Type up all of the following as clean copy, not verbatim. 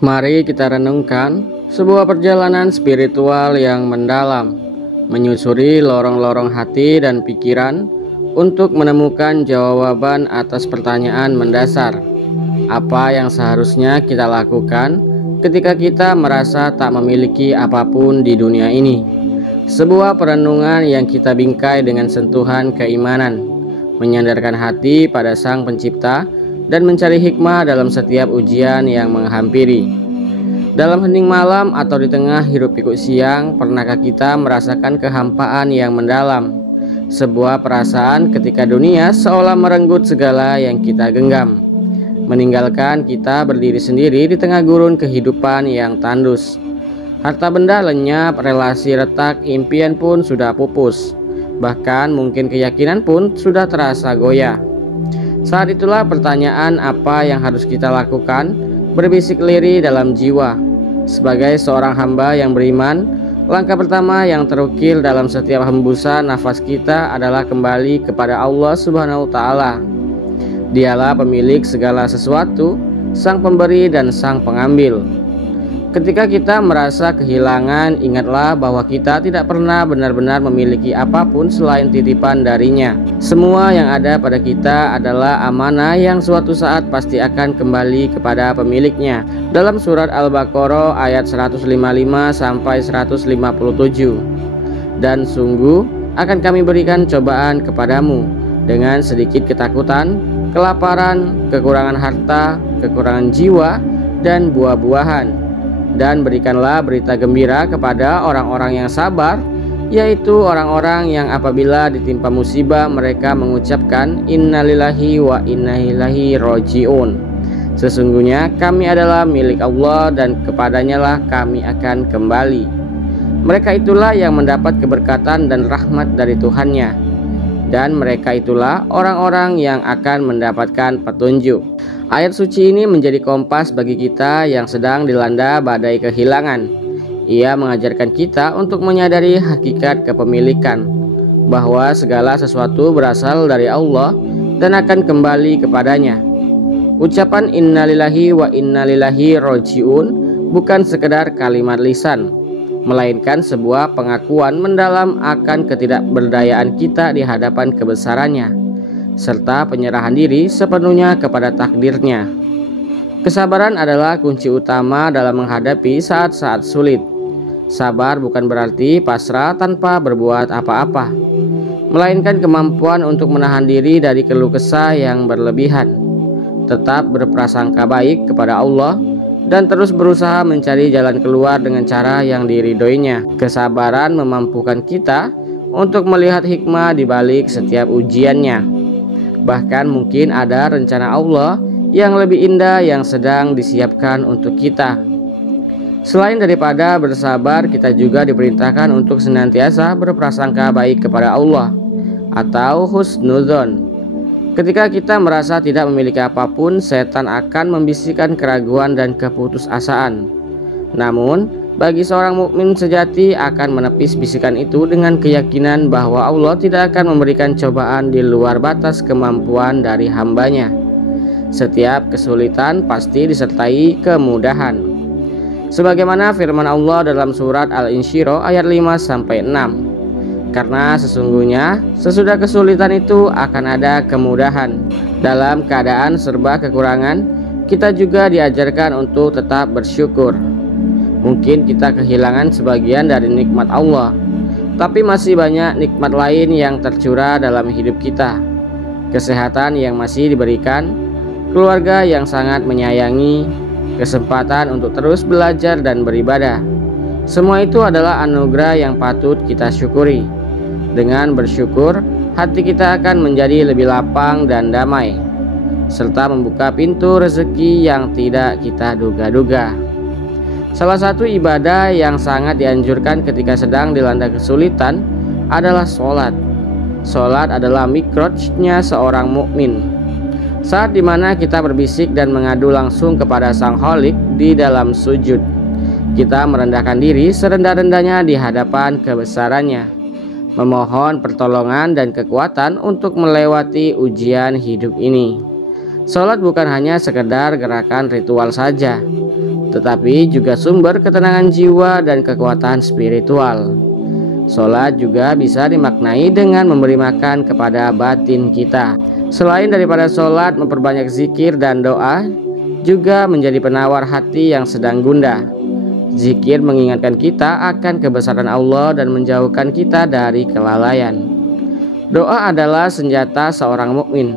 Mari kita renungkan sebuah perjalanan spiritual yang mendalam, menyusuri lorong-lorong hati dan pikiran untuk menemukan jawaban atas pertanyaan mendasar. Apa yang seharusnya kita lakukan ketika kita merasa tak memiliki apapun di dunia ini? Sebuah perenungan yang kita bingkai dengan sentuhan keimanan, menyandarkan hati pada Sang Pencipta dan mencari hikmah dalam setiap ujian yang menghampiri. Dalam hening malam atau di tengah hiruk-pikuk siang, pernahkah kita merasakan kehampaan yang mendalam? Sebuah perasaan ketika dunia seolah merenggut segala yang kita genggam, meninggalkan kita berdiri sendiri di tengah gurun kehidupan yang tandus. Harta benda lenyap, relasi retak, impian pun sudah pupus, bahkan mungkin keyakinan pun sudah terasa goyah. Saat itulah pertanyaan apa yang harus kita lakukan berbisik lirih dalam jiwa. Sebagai seorang hamba yang beriman, langkah pertama yang terukir dalam setiap hembusan nafas kita adalah kembali kepada Allah Subhanahu wa Ta'ala. Dialah pemilik segala sesuatu, Sang Pemberi dan Sang Pengambil. Ketika kita merasa kehilangan, ingatlah bahwa kita tidak pernah benar-benar memiliki apapun selain titipan darinya. Semua yang ada pada kita adalah amanah yang suatu saat pasti akan kembali kepada pemiliknya. Dalam surat Al-Baqarah ayat 155 sampai 157. Dan sungguh akan kami berikan cobaan kepadamu dengan sedikit ketakutan, kelaparan, kekurangan harta, kekurangan jiwa, dan buah-buahan. Dan berikanlah berita gembira kepada orang-orang yang sabar, yaitu orang-orang yang apabila ditimpa musibah mereka mengucapkan innalillahi wa inna ilaihi rojiun. Sesungguhnya kami adalah milik Allah dan kepadanya lah kami akan kembali. Mereka itulah yang mendapat keberkatan dan rahmat dari Tuhannya, dan mereka itulah orang-orang yang akan mendapatkan petunjuk. Ayat suci ini menjadi kompas bagi kita yang sedang dilanda badai kehilangan. Ia mengajarkan kita untuk menyadari hakikat kepemilikan, bahwa segala sesuatu berasal dari Allah dan akan kembali kepadanya. Ucapan innalillahi wa inna ilaihi rojiun bukan sekedar kalimat lisan, melainkan sebuah pengakuan mendalam akan ketidakberdayaan kita di hadapan kebesarannya, serta penyerahan diri sepenuhnya kepada takdirnya. Kesabaran adalah kunci utama dalam menghadapi saat-saat sulit. Sabar bukan berarti pasrah tanpa berbuat apa-apa, melainkan kemampuan untuk menahan diri dari keluh kesah yang berlebihan, tetap berprasangka baik kepada Allah, dan terus berusaha mencari jalan keluar dengan cara yang diridhoinya. Kesabaran memampukan kita untuk melihat hikmah di balik setiap ujiannya. Bahkan mungkin ada rencana Allah yang lebih indah yang sedang disiapkan untuk kita. Selain daripada bersabar, kita juga diperintahkan untuk senantiasa berprasangka baik kepada Allah atau husnudzon. Ketika kita merasa tidak memiliki apapun, setan akan membisikkan keraguan dan keputusasaan. Namun, bagi seorang mukmin sejati akan menepis bisikan itu dengan keyakinan bahwa Allah tidak akan memberikan cobaan di luar batas kemampuan dari hambanya. Setiap kesulitan pasti disertai kemudahan. Sebagaimana firman Allah dalam surat Al-Insyirah ayat 5-6. Karena sesungguhnya sesudah kesulitan itu akan ada kemudahan. Dalam keadaan serba kekurangan, kita juga diajarkan untuk tetap bersyukur. Mungkin kita kehilangan sebagian dari nikmat Allah, tapi masih banyak nikmat lain yang tercurah dalam hidup kita. Kesehatan yang masih diberikan, keluarga yang sangat menyayangi, kesempatan untuk terus belajar dan beribadah. Semua itu adalah anugerah yang patut kita syukuri. Dengan bersyukur, hati kita akan menjadi lebih lapang dan damai, serta membuka pintu rezeki yang tidak kita duga-duga. Salah satu ibadah yang sangat dianjurkan ketika sedang dilanda kesulitan adalah sholat. Sholat adalah mikrojnya seorang mukmin. Saat dimana kita berbisik dan mengadu langsung kepada Sang Khalik di dalam sujud, kita merendahkan diri serendah-rendahnya di hadapan kebesarannya, memohon pertolongan dan kekuatan untuk melewati ujian hidup ini. Sholat bukan hanya sekedar gerakan ritual saja, tetapi juga sumber ketenangan jiwa dan kekuatan spiritual. Sholat juga bisa dimaknai dengan memberi makan kepada batin kita. Selain daripada sholat, memperbanyak zikir dan doa juga menjadi penawar hati yang sedang gundah. Zikir mengingatkan kita akan kebesaran Allah dan menjauhkan kita dari kelalaian. Doa adalah senjata seorang mukmin,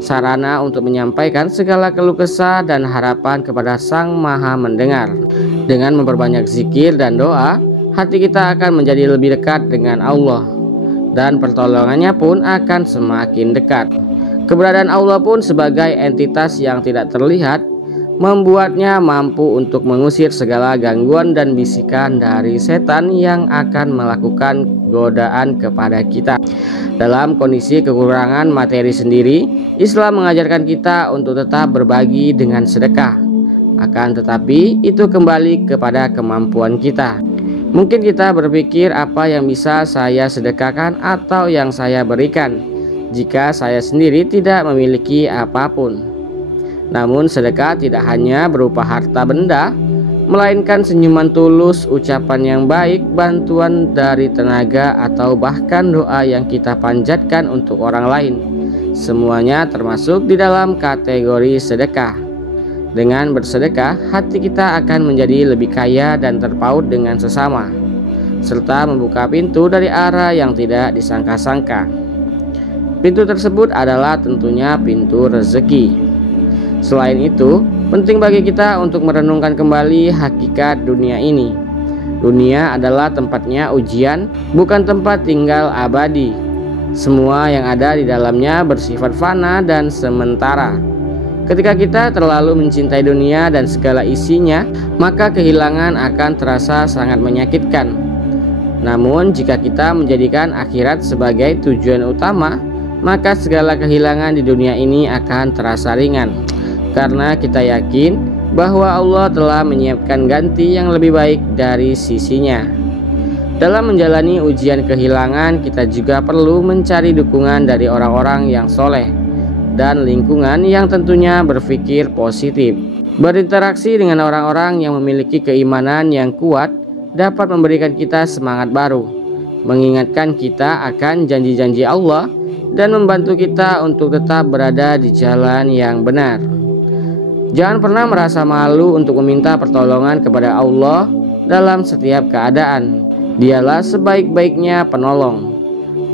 sarana untuk menyampaikan segala keluh kesah dan harapan kepada Sang Maha Mendengar. Dengan memperbanyak zikir dan doa, hati kita akan menjadi lebih dekat dengan Allah, dan pertolongannya pun akan semakin dekat. Keberadaan Allah pun sebagai entitas yang tidak terlihat membuatnya mampu untuk mengusir segala gangguan dan bisikan dari setan yang akan melakukan godaan kepada kita. Dalam kondisi kekurangan materi sendiri, Islam mengajarkan kita untuk tetap berbagi dengan sedekah. Akan tetapi itu kembali kepada kemampuan kita. Mungkin kita berpikir, apa yang bisa saya sedekahkan atau yang saya berikan jika saya sendiri tidak memiliki apapun. Namun sedekah tidak hanya berupa harta benda, melainkan senyuman tulus, ucapan yang baik, bantuan dari tenaga, atau bahkan doa yang kita panjatkan untuk orang lain. Semuanya termasuk di dalam kategori sedekah. Dengan bersedekah, hati kita akan menjadi lebih kaya dan terpaut dengan sesama, serta membuka pintu dari arah yang tidak disangka-sangka. Pintu tersebut adalah tentunya pintu rezeki. Selain itu, penting bagi kita untuk merenungkan kembali hakikat dunia ini. Dunia adalah tempatnya ujian, bukan tempat tinggal abadi. Semua yang ada di dalamnya bersifat fana dan sementara. Ketika kita terlalu mencintai dunia dan segala isinya, maka kehilangan akan terasa sangat menyakitkan. Namun jika kita menjadikan akhirat sebagai tujuan utama, maka segala kehilangan di dunia ini akan terasa ringan, karena kita yakin bahwa Allah telah menyiapkan ganti yang lebih baik dari sisinya. Dalam menjalani ujian kehilangan, kita juga perlu mencari dukungan dari orang-orang yang soleh dan lingkungan yang tentunya berpikir positif. Berinteraksi dengan orang-orang yang memiliki keimanan yang kuat dapat memberikan kita semangat baru, mengingatkan kita akan janji-janji Allah, dan membantu kita untuk tetap berada di jalan yang benar. Jangan pernah merasa malu untuk meminta pertolongan kepada Allah dalam setiap keadaan. Dialah sebaik-baiknya penolong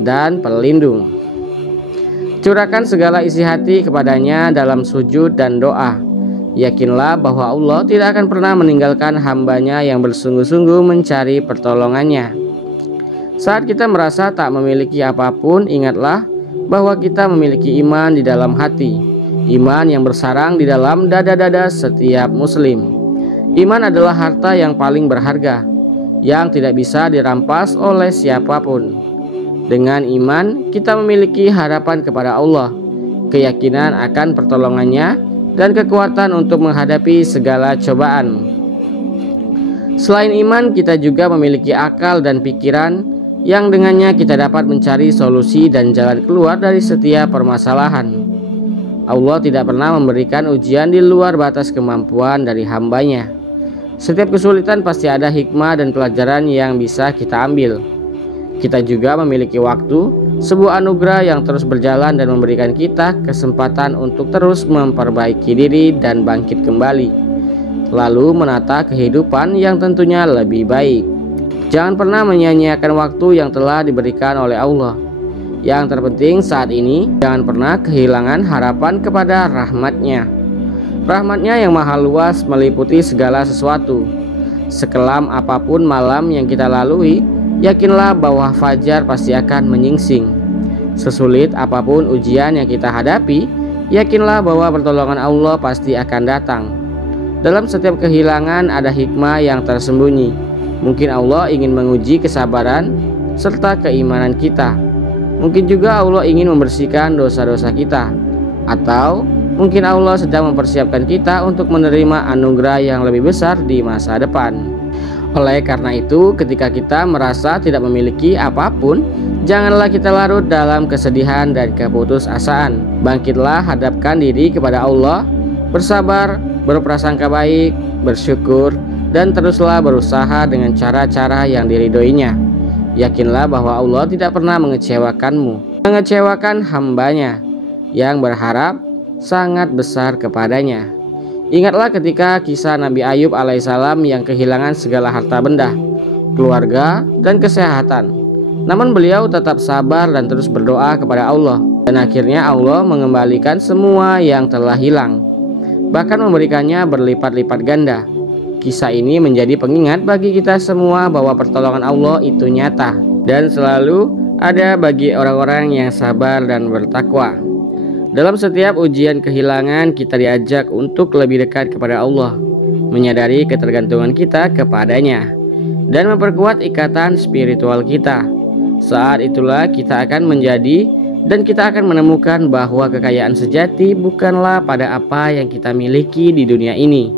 dan pelindung. Curahkan segala isi hati kepadanya dalam sujud dan doa. Yakinlah bahwa Allah tidak akan pernah meninggalkan hambanya yang bersungguh-sungguh mencari pertolongannya. Saat kita merasa tak memiliki apapun, ingatlah bahwa kita memiliki iman di dalam hati. Iman yang bersarang di dalam dada-dada setiap muslim. Iman adalah harta yang paling berharga, yang tidak bisa dirampas oleh siapapun. Dengan iman, kita memiliki harapan kepada Allah, keyakinan akan pertolongannya, dan kekuatan untuk menghadapi segala cobaan. Selain iman, kita juga memiliki akal dan pikiran yang dengannya kita dapat mencari solusi dan jalan keluar dari setiap permasalahan. Allah tidak pernah memberikan ujian di luar batas kemampuan dari hambanya. Setiap kesulitan pasti ada hikmah dan pelajaran yang bisa kita ambil. Kita juga memiliki waktu, sebuah anugerah yang terus berjalan dan memberikan kita kesempatan untuk terus memperbaiki diri dan bangkit kembali, lalu menata kehidupan yang tentunya lebih baik. Jangan pernah menyia-nyiakan waktu yang telah diberikan oleh Allah. Yang terpenting saat ini, jangan pernah kehilangan harapan kepada rahmat-Nya. Rahmat-Nya yang maha luas meliputi segala sesuatu. Sekelam apapun malam yang kita lalui, yakinlah bahwa fajar pasti akan menyingsing. Sesulit apapun ujian yang kita hadapi, yakinlah bahwa pertolongan Allah pasti akan datang. Dalam setiap kehilangan ada hikmah yang tersembunyi. Mungkin Allah ingin menguji kesabaran serta keimanan kita. Mungkin juga Allah ingin membersihkan dosa-dosa kita, atau mungkin Allah sedang mempersiapkan kita untuk menerima anugerah yang lebih besar di masa depan. Oleh karena itu, ketika kita merasa tidak memiliki apapun, Janganlah kita larut dalam kesedihan dan keputusasaan. Bangkitlah, hadapkan diri kepada Allah, bersabar, berprasangka baik, bersyukur, dan teruslah berusaha dengan cara-cara yang diridhoinya. Yakinlah bahwa Allah tidak pernah mengecewakanmu, mengecewakan hambanya yang berharap sangat besar kepadanya. Ingatlah ketika kisah Nabi Ayub alaihissalam yang kehilangan segala harta benda, keluarga, dan kesehatan. Namun beliau tetap sabar dan terus berdoa kepada Allah. Dan akhirnya Allah mengembalikan semua yang telah hilang, bahkan memberikannya berlipat-lipat ganda. Kisah ini menjadi pengingat bagi kita semua bahwa pertolongan Allah itu nyata dan selalu ada bagi orang-orang yang sabar dan bertakwa. Dalam setiap ujian kehilangan, kita diajak untuk lebih dekat kepada Allah, menyadari ketergantungan kita kepadanya, dan memperkuat ikatan spiritual kita. Saat itulah kita akan menjadi dan kita akan menemukan bahwa kekayaan sejati bukanlah pada apa yang kita miliki di dunia ini,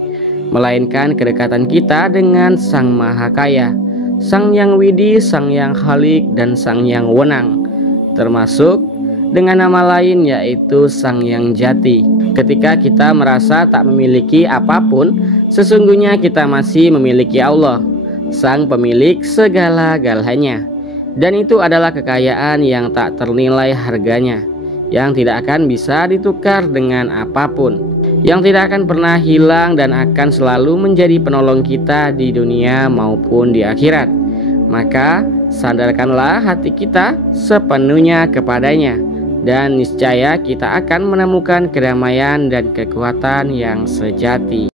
melainkan kedekatan kita dengan Sang Maha Kaya, Sang Yang Widi, Sang Yang Khalik, dan Sang Yang Wenang, termasuk dengan nama lain yaitu Sang Yang Jati. Ketika kita merasa tak memiliki apapun, sesungguhnya kita masih memiliki Allah, Sang Pemilik segala-galanya. Dan itu adalah kekayaan yang tak ternilai harganya, yang tidak akan bisa ditukar dengan apapun, yang tidak akan pernah hilang dan akan selalu menjadi penolong kita di dunia maupun di akhirat. Maka sandarkanlah hati kita sepenuhnya kepadanya, dan niscaya kita akan menemukan kedamaian dan kekuatan yang sejati.